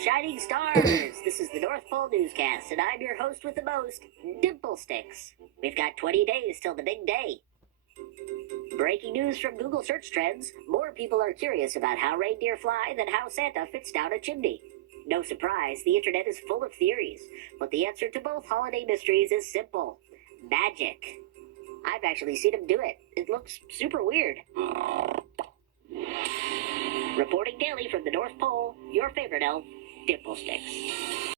shining stars! This is the North Pole Newscast, and I'm your host with the most, Dimplesticks. We've got 20 days till the big day. Breaking news from Google search trends, more people are curious about how reindeer fly than how Santa fits down a chimney. No surprise, the internet is full of theories, but the answer to both holiday mysteries is simple. Magic. I've actually seen him do it. It looks super weird. Reporting daily from the North Pole, your favorite elf, Dimplesticks.